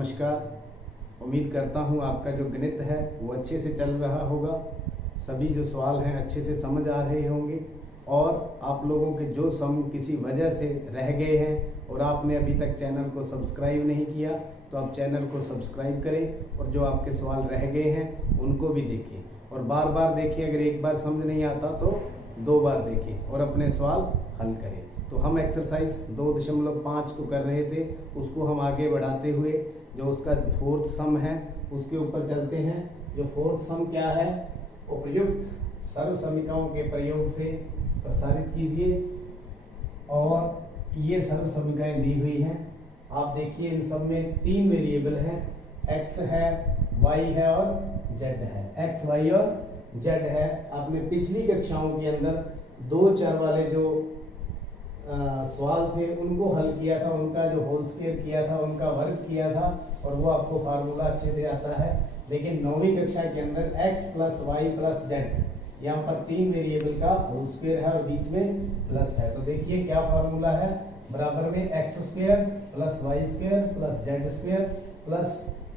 नमस्कार। उम्मीद करता हूँ आपका जो गणित है वो अच्छे से चल रहा होगा। सभी जो सवाल हैं अच्छे से समझ आ रहे होंगे और आप लोगों के जो सम किसी वजह से रह गए हैं और आपने अभी तक चैनल को सब्सक्राइब नहीं किया तो आप चैनल को सब्सक्राइब करें और जो आपके सवाल रह गए हैं उनको भी देखें और बार बार देखें। अगर एक बार समझ नहीं आता तो 2 बार देखें और अपने सवाल हल करें। तो हम एक्सरसाइज 2.5 को कर रहे थे, उसको हम आगे बढ़ाते हुए जो उसका फोर्थ सम है उसके ऊपर चलते हैं। जो फोर्थ सम क्या है, उपयुक्त सर्व समीकरणों के प्रयोग से प्रसारित कीजिए और ये सर्व समीकरण दी हुई हैं। आप देखिए इन सब में 3 वेरिएबल हैं, x है, y है और z है। x, y और z है। आपने पिछली कक्षाओं के अंदर 2 चर वाले जो सवाल थे उनको हल किया था, उनका जो होल स्क्वायर किया था, उनका वर्ग किया था और वो आपको फार्मूला अच्छे से आता है। लेकिन 9वीं कक्षा के अंदर x plus y plus z, यहाँ पर 3 वेरिएबल का होल स्क्वायर है और बीच में प्लस है। तो देखिए क्या फार्मूला है, बराबर में x square plus y square plus z square plus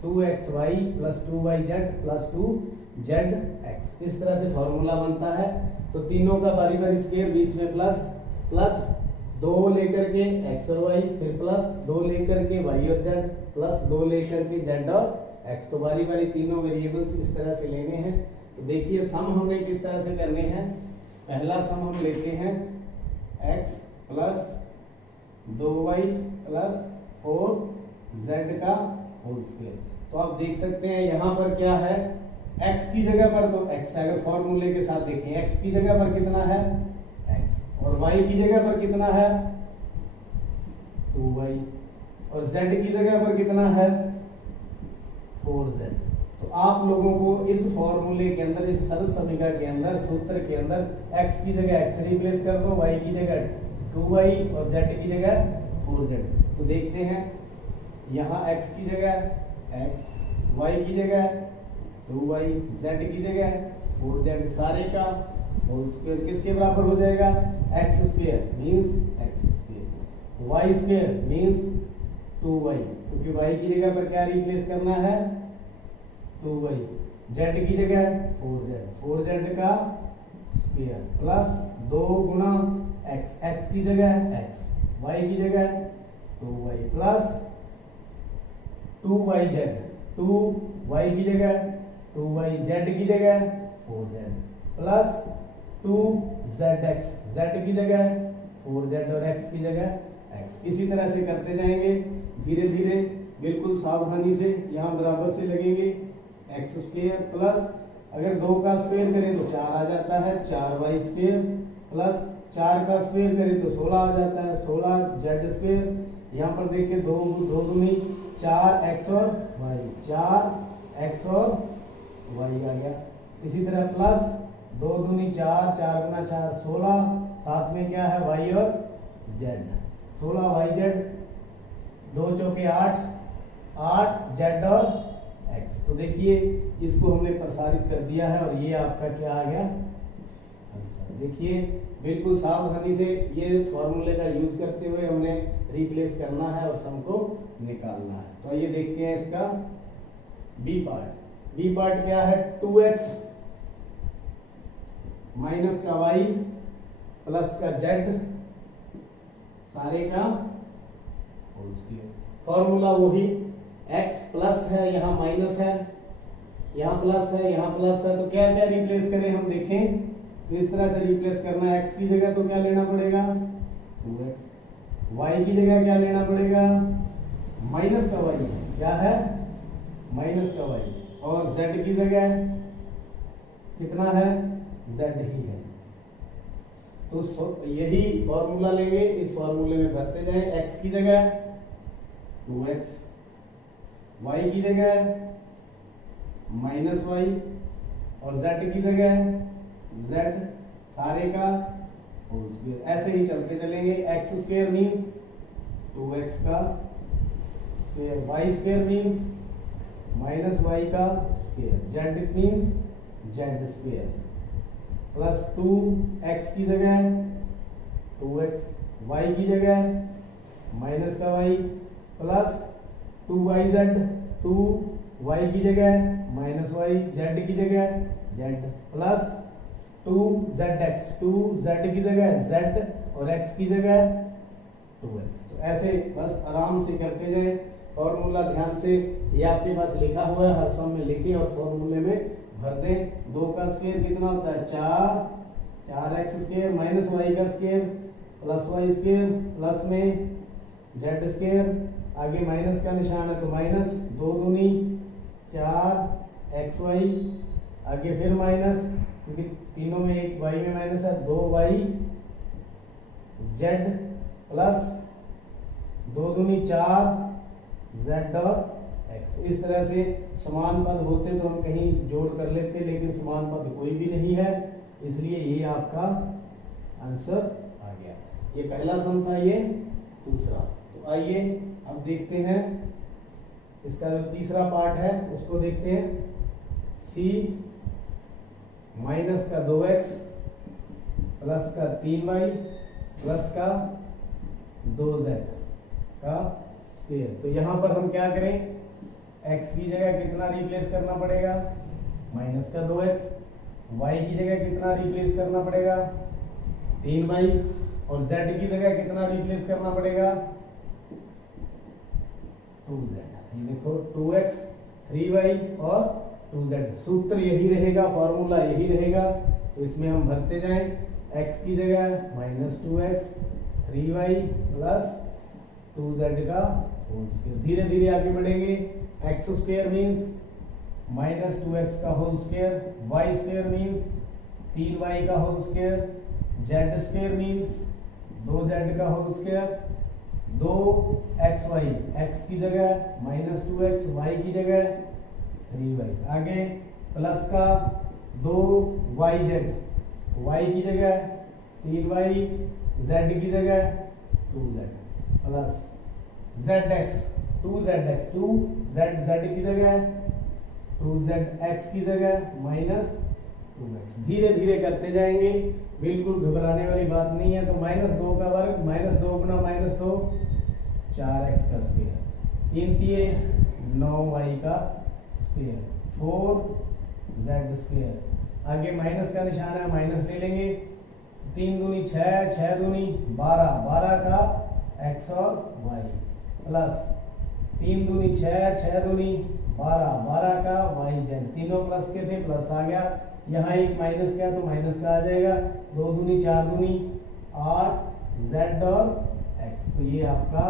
2xy plus 2yz plus 2zx, इस तरह से फार्मूला बनता है। तो तीनों का बारी बारी स्क्वायर, बीच में प्लस, प्लस 2 लेकर के x और y, फिर प्लस 2 लेकर के y और z, प्लस 2 लेकर के z और x। तो बारी बारी तीनों वेरिएबल्स इस तरह से लेने हैं। तो देखिए सम हमने किस तरह से करने हैं। पहला सम हम लेते हैं x plus 2y plus 4z का होल स्क्वायर। तो आप देख सकते हैं यहाँ पर क्या है, x की जगह पर तो x है, अगर फॉर्मूले के साथ देखें x की जगह पर कितना है x और y की जगह पर कितना है 2y और z की जगह पर कितना है 4z। तो आप लोगों को इस फॉर्मूले के अंदर, इस सर्व समीकरण के अंदर, सूत्र के अंदर x की जगह x रिप्लेस कर दो, y की जगह 2y और z की जगह 4z। तो देखते हैं यहाँ x की जगह x, y की जगह 2y, z की जगह 4z, सारे का होल स्क्वायर किसके बराबर हो जाएगा, x square means x square, y square means 2y, क्योंकि y की जगह पर क्या रिप्लेस करना है 2y, z की जगह 4z, 4z का स्क्वायर प्लस 2 गुना x, x की जगह x, y की जगह 2y प्लस 2yz, 2y की जगह 2yz की जगह 4z प्लस 2zx, z की जगह 4z और x की जगह x। इसी तरह से करते जाएंगे धीरे धीरे, बिल्कुल सावधानी से। यहाँ बराबर से लगेंगे x स्क्वायर प्लस, अगर 2 का स्क्वायर करें तो 4 आ जाता है, 4y स्क्वायर प्लस 4 का स्क्वायर करें तो 16 आ जाता है, 16z स्क्वायर। यहाँ पर देखिए 2 दूनी 4x और y, 4x और y आ गया। इसी तरह प्लस 2 दूनी 4, 4 गुना 4 16, साथ में क्या है y और z, 16yz, 2 चौके 8, 8z और x। तो देखिए इसको हमने प्रसारित कर दिया है और ये आपका क्या आ गया आंसर। देखिए बिल्कुल सावधानी से ये फॉर्मूले का यूज करते हुए हमने रिप्लेस करना है और सम को निकालना है। तो ये देखते हैं इसका बी पार्ट। बी पार्ट क्या है, 2x माइनस का y प्लस का z, सारे का होल स्क्वायर। फॉर्मूला वही, x प्लस है, यहाँ माइनस है, यहाँ प्लस है, यहाँ प्लस है। तो क्या क्या रिप्लेस करें हम देखें। तो इस तरह से रिप्लेस करना है, x की जगह तो क्या लेना पड़ेगा 2x, y की जगह क्या लेना पड़ेगा माइनस का y, क्या है माइनस का y, और z की जगह कितना है z ही है। तो यही फॉर्मूला लेंगे, इस फॉर्मूले में भरते जाएं। x की जगह 2x, y की जगह माइनस y और z की जगह z, सारे का होल स्क्वायर। ऐसे ही चलते चलेंगे। x स्क्वायर मींस 2x का square, y square means minus y का square, z means z square plus 2x की जगह 2x, y की जगह माइनस का y प्लस 2yz, 2y की जगह माइनस वाई, z की जगह z प्लस 2zx, 2z की जगह z और x की जगह 2x। तो ऐसे बस आराम से करते जाए। फॉर्मूला ध्यान से ये आपके पास लिखा हुआ है, हर सम में लिखें और फॉर्मूले में भर दें। 2 का स्क्वायर कितना होता है 4, 4x स्क्वायर माइनस वाई का square plus y square plus में z स्क्वायर, आगे माइनस का निशान है तो माइनस 2 दूनी 4xy, आगे फिर माइनस क्योंकि तीनों में एक y में माइनस है 2y z प्लस 2 दूनी 4 z और x। तो इस तरह से समान पद होते तो हम कहीं जोड़ कर लेते, लेकिन समान पद कोई भी नहीं है, इसलिए ये आपका आंसर आ गया। ये पहला सम था, ये दूसरा। तो आइए अब देखते हैं इसका जो तीसरा पार्ट है उसको देखते हैं। c माइनस का 2x प्लस का 3y प्लस का 2z का स्क्वायर। तो यहां पर हम क्या करें, x की जगह कितना रिप्लेस करना पड़ेगा माइनस का 2x, y की जगह कितना रिप्लेस करना पड़ेगा 3y और z की जगह कितना रिप्लेस करना पड़ेगा 2z। ये देखो 2x 3y और 2z, सूत्र यही रहेगा, फॉर्मूला यही रहेगा। तो इसमें हम भरते जाएं, x की जगह minus 2x 3y plus 2z का होल स्क्वायर। धीरे धीरे आगे बढ़ेंगे। x square means minus 2x का whole square, y square means 3y का whole square, z square means 2z का होल स्क्वायर, 2xy, x की जगह माइनस 2x, y की जगह 3y, आगे प्लस का 2yz, y की जगह 3y, z की जगह 2z plus zx, 2zx, 2z की जगह 2zx की जगह माइनस 2x। धीरे धीरे करते जाएंगे, बिल्कुल घबराने वाली बात नहीं है। तो माइनस 2 का वर्ग माइनस 2 गुना माइनस 2 4x का स्क्वायर, 3 तिये 9y का स्क्वायर 4z स्क्वायर, आगे माइनस का निशान है माइनस ले लेंगे, 3 दूनी 6, 6 दूनी 12, 12 का x और y प्लस 3 दूनी 6, 6 दूनी 12, 12 का yz। तीनों प्लस के थे, प्लस आ गया, यहाँ एक माइनस का तो माइनस का आ जाएगा, 2 दूनी 4 दूनी 8 z और x। तो ये आपका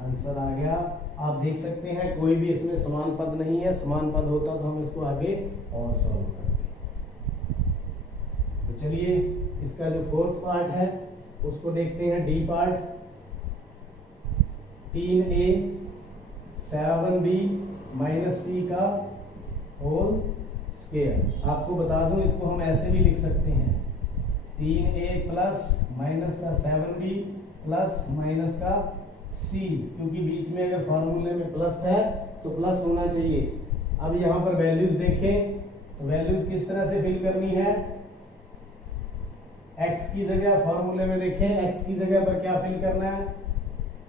आंसर आ गया। आप देख सकते हैं कोई भी इसमें समान पद नहीं है, समान पद होता तो हम इसको आगे और सॉल्व करते। तो चलिए इसका जो फोर्थ पार्ट है उसको देखते हैं, D part. 3a 7b minus c का होल स्क्वायर। आपको बता दूं इसको हम ऐसे भी लिख सकते हैं, 3a प्लस माइनस का 7b प्लस माइनस का c, क्योंकि बीच में अगर फॉर्मूले में प्लस है तो प्लस होना चाहिए। अब यहाँ पर वैल्यूज देखें तो वैल्यूज किस तरह से फिल करनी है, x की जगह फॉर्मूले में देखें, x की जगह पर क्या फिल करना है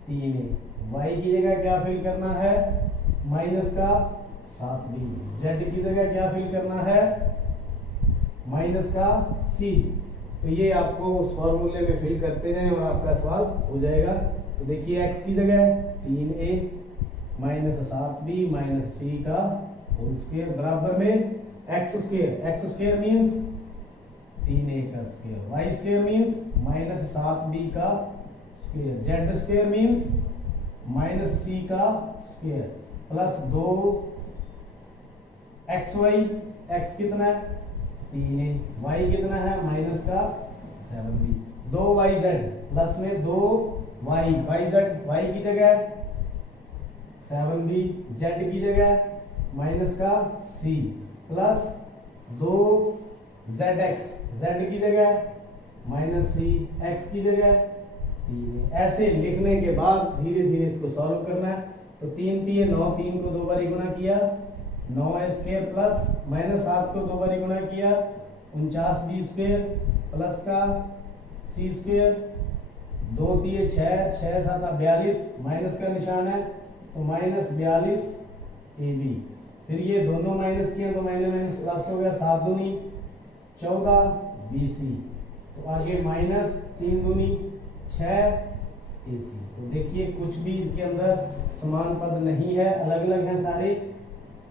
3a, y की जगह क्या फिल करना है माइनस का 7b, z की जगह क्या फिल करना है माइनस का c। तो ये आपको उस फॉर्मूले में फिल करते जाएं और आपका सवाल हो जाएगा। तो देखिए x की जगह 3a minus 7b minus c का होल स्क्वायर बराबर में x स्क्वायर मीन्स 3a का square, y square means minus 7b का square, z square means minus c का स्क्वायर प्लस 2xy, x कितना है 3a, y कितना है माइनस का 7b, 2yz प्लस में 2yz, y की जगह 7b, z की जगह माइनस का c प्लस 2zx, z की जगह माइनस c, x की जगह 3a। ऐसे लिखने के बाद धीरे धीरे इसको सॉल्व करना है। तो 3 तिये 9, 3 को 2 बारी गुणा किया 9a स्क्वायर प्लस माइनस 7 को 2 बारी गुणा किया 49b स्क्वायर प्लस का c स्क्वायर, 2 तिये 6, 6 7 42, माइनस का निशान है तो -42 AB। फिर ये दोनों माइनस किए तो माइनस माइनस प्लस हो गया, 7 दूनी 14 BC। तो आगे -3 दूनी 6 AC। तो देखिए कुछ भी इनके अंदर समान पद नहीं है, अलग अलग हैं सारे।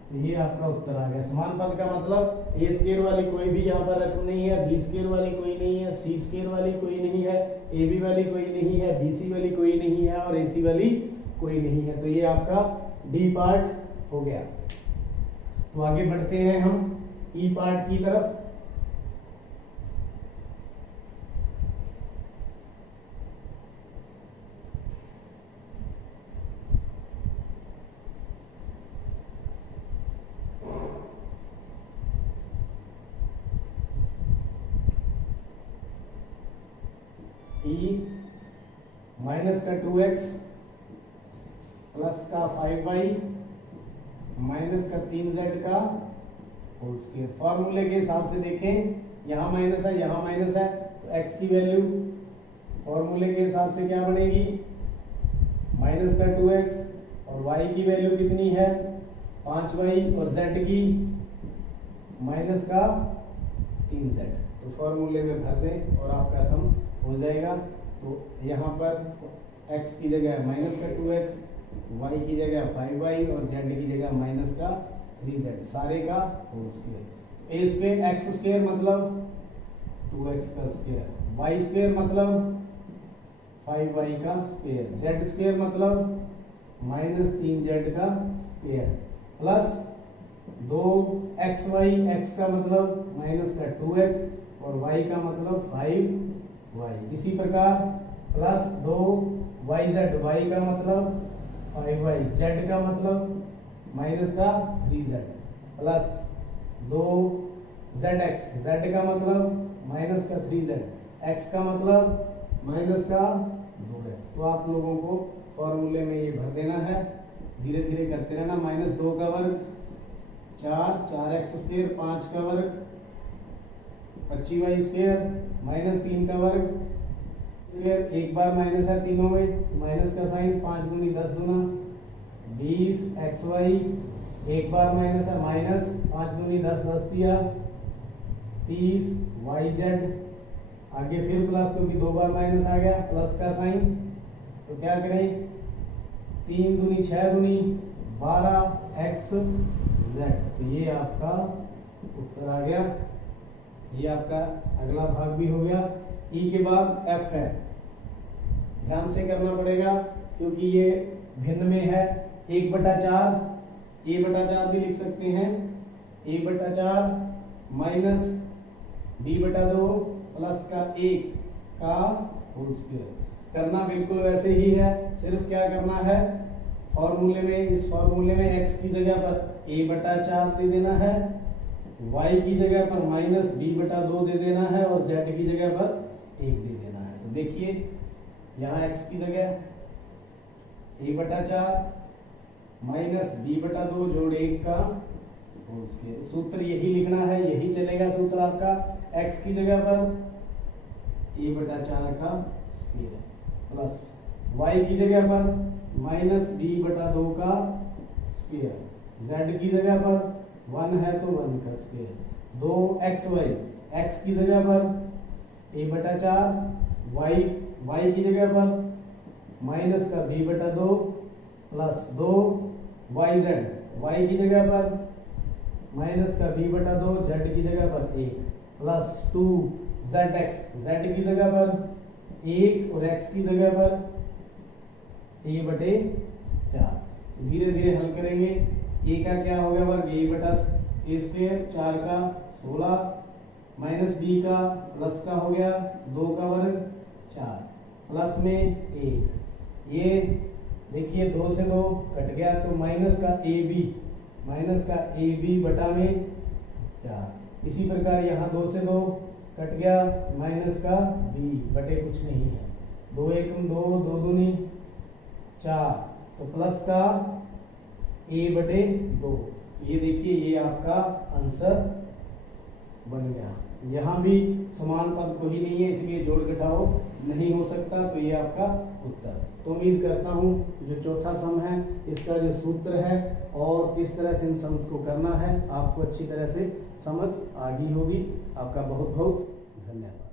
तो ये आपका उत्तर आ गया। समान पद का मतलब ए स्क्वायर वाली कोई भी यहाँ पर रकम नहीं है, बी स्क्वायर वाली कोई नहीं है, सी स्क्वायर वाली कोई नहीं है, ए बी वाली कोई नहीं है, बी सी वाली कोई नहीं है और ए सी वाली कोई नहीं है। तो ये आपका डी पार्ट हो गया। तो आगे बढ़ते हैं हम ई पार्ट की तरफ। ई माइनस का 2x प्लस का 5y माइनस का 3z का होल स्क्वायर। फॉर्मूले के हिसाब से देखें, यहाँ माइनस है यहाँ माइनस है, तो x की वैल्यू फॉर्मूले के हिसाब से क्या बनेगी, माइनस का 2x और y की वैल्यू कितनी है 5y और z की माइनस का 3z। तो फॉर्मूले में भर दें और आपका सम हो जाएगा। तो यहाँ पर x की जगह माइनस का 2x, y की जगह 5y और z की जगह माइनस का 3z, सारे का होल स्क्वायर। ए स्क्वायर एक्स स्क्वायर मतलब 2x का स्क्वायर, y स्क्वायर मतलब 5y का स्क्वायर, z स्क्वायर मतलब -3z का स्क्वायर प्लस 2xy, x का मतलब माइनस का 2x और y का मतलब 5y। इसी प्रकार प्लस 2yz, y का मतलब 5y, z का मतलब माइनस का 3z प्लस 2zx, z का मतलब माइनस का 3z, x का मतलब माइनस का 2x। तो आप लोगों को फॉर्मूले में ये भर देना है, धीरे धीरे करते रहना। -2 का वर्ग 4, 4x स्क्वायर 5 का वर्ग 25y स्क्वायर, -3 का वर्ग स्क्वायर, एक बार माइनस है तीनों में, माइनस का साइन, 5 दूनी 10 दूना 20xy, एक बार माइनस है माइनस 5 दूनी 10, 10 दिया 30yz, आगे फिर प्लस क्योंकि 2 बार माइनस आ गया, प्लस का साइन। तो क्या करें, 3 दूनी 6 दूनी 12xz। तो ये आपका उत्तर आ गया। ये आपका अगला भाग भी हो गया। ई के बाद एफ है, ध्यान से करना पड़ेगा क्योंकि ये भिन्न में है। 1/4 a/4 भी लिख सकते हैं, a/4 माइनस b/2 प्लस का 1 का होल स्क्वायर। करना बिल्कुल वैसे ही है, सिर्फ क्या करना है, फॉर्मूले में, इस फॉर्मूले में x की जगह पर a/4 दे देना है, y की जगह पर -b/2 दे देना है और z की जगह पर 1 दे देना है। तो देखिए यहाँ x की जगह a/4 माइनस b/2 जोड़ 1 का होल स्क्वायर। सूत्र यही लिखना है, यही चलेगा सूत्र आपका। x की जगह पर a/4 का स्क्वायर प्लस y की जगह पर -b/2 का स्क्वायर, z की जगह पर 1 है तो 1 का स्क्वायर, 2xy, x की जगह पर a/4, y की जगह पर माइनस का b/2 प्लस 2yz, y की जगह पर माइनस का b/2, z की जगह पर 1 प्लस 2zx, z की जगह पर 1 और x की जगह पर a/4। धीरे धीरे हल करेंगे। a का क्या हो गया वर्ग, a स्क्वायर, 4 का 16 माइनस b का प्लस का हो गया 2 का वर्ग 4 प्लस में 1। ये देखिए 2 से 2 कट गया तो माइनस का ab बटा में 4। इसी प्रकार यहाँ 2 से 2 कट गया, माइनस का b बटे कुछ नहीं है, 2 1 2, 2 दूनी 4, तो प्लस का a/2। ये देखिए ये आपका आंसर बन गया। यहाँ भी समान पद कोई नहीं है, इसलिए जोड़ घटाओ नहीं हो सकता, तो ये आपका उत्तर। तो उम्मीद करता हूँ जो चौथा सम है इसका जो सूत्र है और किस तरह से इन सम्स को करना है आपको अच्छी तरह से समझ आ गई होगी। आपका बहुत बहुत धन्यवाद।